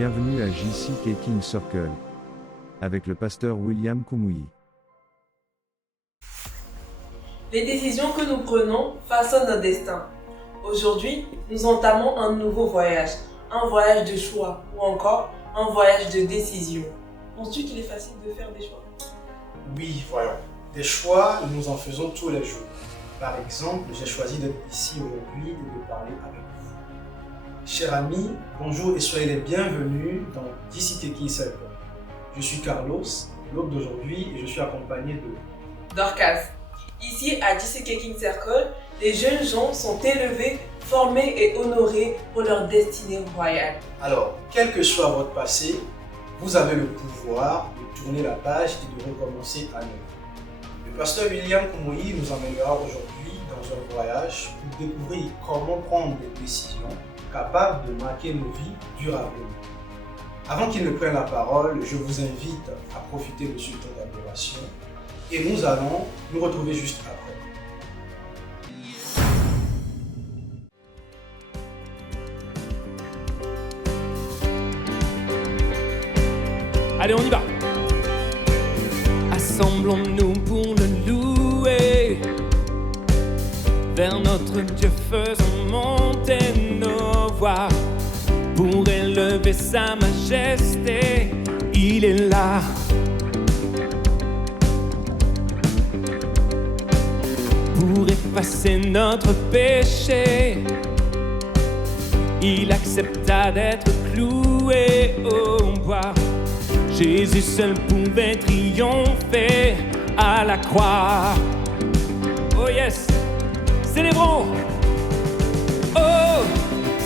Bienvenue à JC King Circle avec le pasteur William Kumuyi. Les décisions que nous prenons façonnent notre destin. Aujourd'hui, nous entamons un nouveau voyage, un voyage de choix ou encore un voyage de décision. Penses-tu qu'il est facile de faire des choix? Oui, voyons. Des choix, nous en faisons tous les jours. Par exemple, j'ai choisi d'être ici aujourd'hui et de parler avec vous. Chers amis, bonjour et soyez les bienvenus dans JC King Circle. Je suis Carlos, l'hôte d'aujourd'hui, et je suis accompagné de Dorcas. Ici à JC King Circle, les jeunes gens sont élevés, formés et honorés pour leur destinée royale. Alors, quel que soit votre passé, vous avez le pouvoir de tourner la page et de recommencer à neuf. Le pasteur William Kumuyi nous emmènera aujourd'hui dans un voyage pour découvrir comment prendre des décisions capables de marquer nos vies durablement. Avant qu'il ne prenne la parole, je vous invite à profiter de ce temps d'adoration et nous allons nous retrouver juste après. Allez, on y va. Assemblons-nous pour le louer. Vers notre Dieu, faisons monter nos voix. Pour élever sa majesté, il est là. Pour effacer notre péché, il accepta d'être cloué au bois. Jésus seul pouvait triompher à la croix. Oh yes, célébrons. Oh,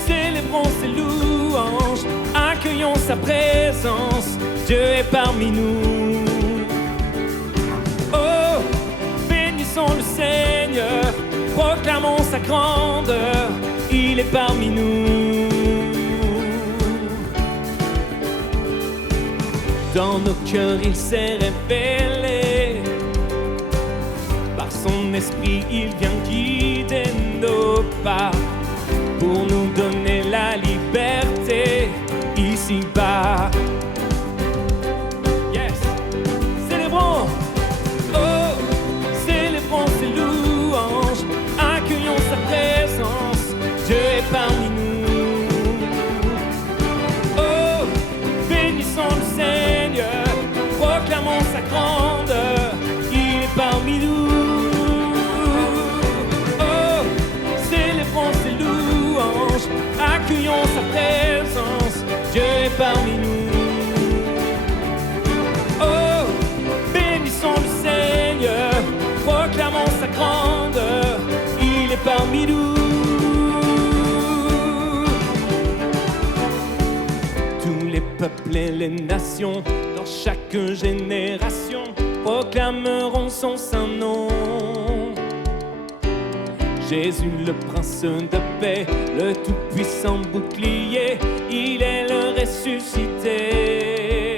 célébrons ses louanges, accueillons sa présence. Dieu est parmi nous. Oh, bénissons le Seigneur, proclamons sa grandeur. Il est parmi nous. Dans nos cœurs, il s'est révélé. Par son esprit, il vient guider nos pas pour nous donner la liberté ici-bas. Yes! Célébrons! Oh! Célébrons ses louanges, accueillons sa présence. Dieu est parmi nous. Oh! Bénissons le Seigneur, proclamons sa grandeur. Il est parmi nous. Oh! Célébrons ses louanges, accueillons sa présence. Dieu est parmi nous. Oh! Bénissons le Seigneur, proclamons sa grandeur. Il est parmi nous. Tous les peuples et les nations, dans chaque génération, proclameront son saint nom. Jésus, le prince de paix, le tout-puissant bouclier, il est le ressuscité.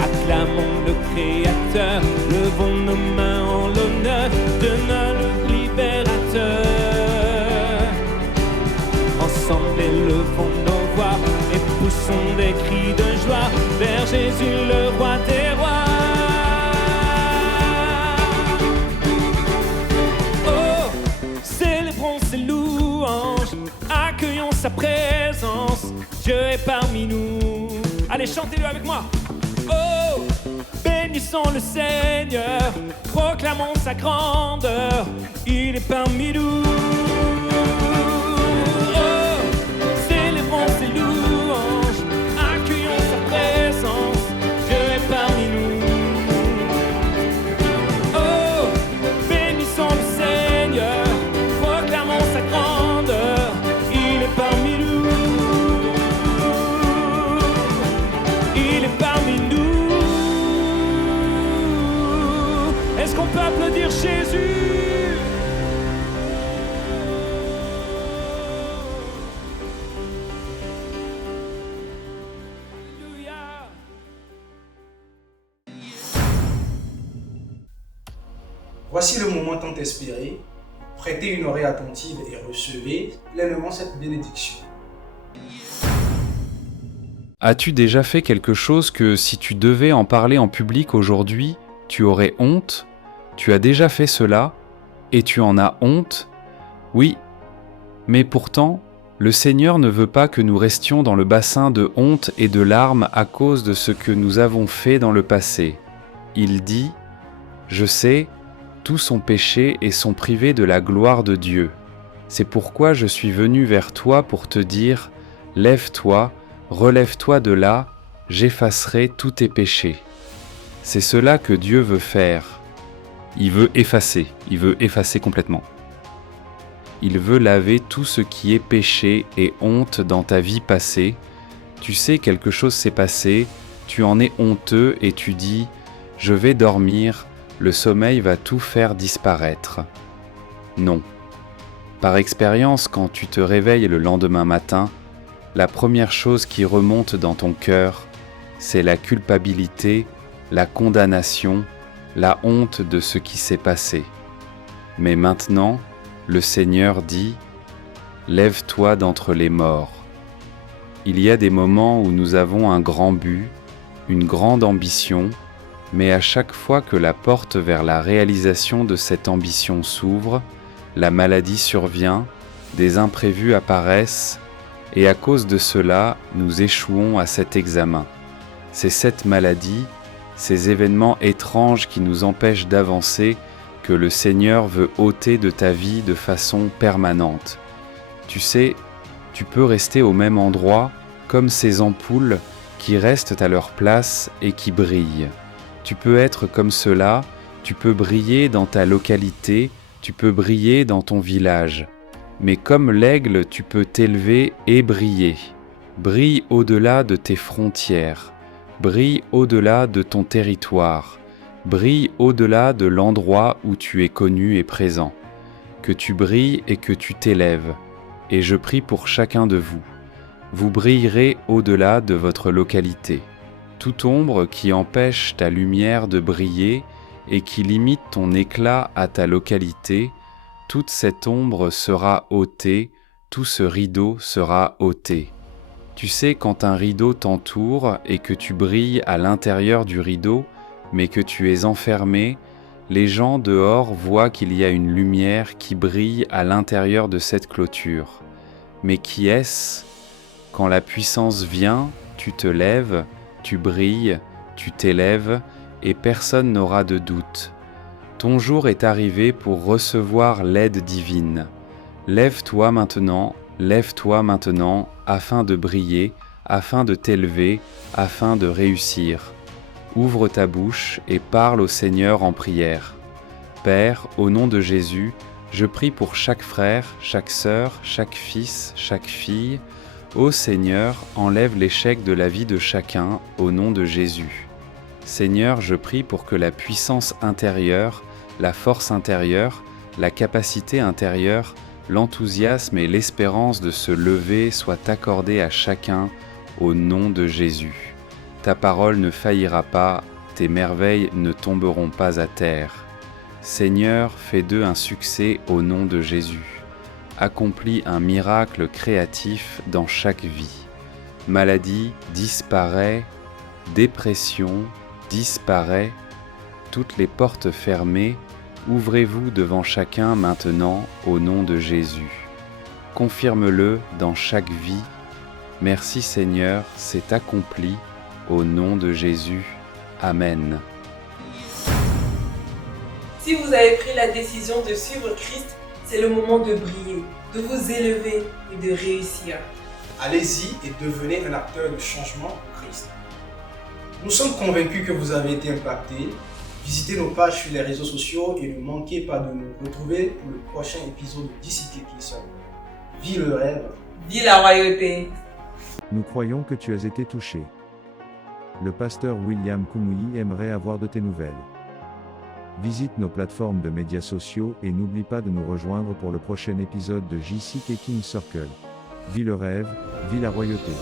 Acclamons le Créateur, levons nos mains en l'honneur de notre libérateur. Ensemble élevons nos voix et poussons des cris de joie vers Jésus, le roi des rois. Célébrons ses louanges, accueillons sa présence. Dieu est parmi nous. Allez, chantez-le avec moi. Oh, bénissons le Seigneur, proclamons sa grandeur. Il est parmi nous. Oh, célébrons ses louanges, accueillons sa présence. Dieu est parmi nous. Oh, bénissons le Seigneur, proclamons sa grandeur, il est parmi nous. Il est parmi nous. Est-ce qu'on peut applaudir Jésus? Alléluia. Voici le moment tant espéré. Prêtez une oreille attentive et recevez pleinement cette bénédiction. As-tu déjà fait quelque chose que si tu devais en parler en public aujourd'hui, tu aurais honte? Tu as déjà fait cela et tu en as honte? Oui, mais pourtant, le Seigneur ne veut pas que nous restions dans le bassin de honte et de larmes à cause de ce que nous avons fait dans le passé. Il dit « Je sais, tous ont péché et sont privés de la gloire de Dieu. C'est pourquoi je suis venu vers toi pour te dire « Lève-toi, relève-toi de là, j'effacerai tous tes péchés. » C'est cela que Dieu veut faire. Il veut effacer complètement. Il veut laver tout ce qui est péché et honte dans ta vie passée. Tu sais, quelque chose s'est passé, tu en es honteux et tu dis « Je vais dormir, le sommeil va tout faire disparaître. » Non. Par expérience, quand tu te réveilles le lendemain matin, la première chose qui remonte dans ton cœur, c'est la culpabilité, la condamnation, la honte de ce qui s'est passé. Mais maintenant, le Seigneur dit « Lève-toi d'entre les morts ». Il y a des moments où nous avons un grand but, une grande ambition, mais à chaque fois que la porte vers la réalisation de cette ambition s'ouvre, la maladie survient, des imprévus apparaissent, et à cause de cela, nous échouons à cet examen. C'est cette maladie, ces événements étranges qui nous empêchent d'avancer, que le Seigneur veut ôter de ta vie de façon permanente. Tu sais, tu peux rester au même endroit, comme ces ampoules qui restent à leur place et qui brillent. Tu peux être comme cela, tu peux briller dans ta localité, tu peux briller dans ton village. Mais comme l'aigle, tu peux t'élever et briller. Brille au-delà de tes frontières. Brille au-delà de ton territoire. Brille au-delà de l'endroit où tu es connu et présent. Que tu brilles et que tu t'élèves. Et je prie pour chacun de vous. Vous brillerez au-delà de votre localité. Toute ombre qui empêche ta lumière de briller et qui limite ton éclat à ta localité, toute cette ombre sera ôtée, tout ce rideau sera ôté. Tu sais, quand un rideau t'entoure et que tu brilles à l'intérieur du rideau, mais que tu es enfermé, les gens dehors voient qu'il y a une lumière qui brille à l'intérieur de cette clôture. Mais qui est-ce? Quand la puissance vient, tu te lèves, tu brilles, tu t'élèves, et personne n'aura de doute. Ton jour est arrivé pour recevoir l'aide divine. Lève-toi maintenant, afin de briller, afin de t'élever, afin de réussir. Ouvre ta bouche et parle au Seigneur en prière. Père, au nom de Jésus, je prie pour chaque frère, chaque sœur, chaque fils, chaque fille. Ô Seigneur, enlève l'échec de la vie de chacun, au nom de Jésus. Seigneur, je prie pour que la puissance intérieure, la force intérieure, la capacité intérieure, l'enthousiasme et l'espérance de se lever soient accordés à chacun, au nom de Jésus. Ta parole ne faillira pas, tes merveilles ne tomberont pas à terre. Seigneur, fais d'eux un succès au nom de Jésus. Accomplis un miracle créatif dans chaque vie. Maladie disparaît, dépression disparaît, toutes les portes fermées, ouvrez-vous devant chacun maintenant au nom de Jésus. Confirme-le dans chaque vie. Merci Seigneur, c'est accompli au nom de Jésus. Amen. Si vous avez pris la décision de suivre Christ, c'est le moment de briller, de vous élever et de réussir. Allez-y et devenez un acteur de changement pour Christ. Nous sommes convaincus que vous avez été impactés. Visitez nos pages sur les réseaux sociaux et ne manquez pas de nous retrouver pour le prochain épisode de Disciple qui seul. Vis le rêve. Vis la royauté. Nous croyons que tu as été touché. Le pasteur William Kumuyi aimerait avoir de tes nouvelles. Visite nos plateformes de médias sociaux et n'oublie pas de nous rejoindre pour le prochain épisode de JCK King Circle. Vis le rêve, vis la royauté.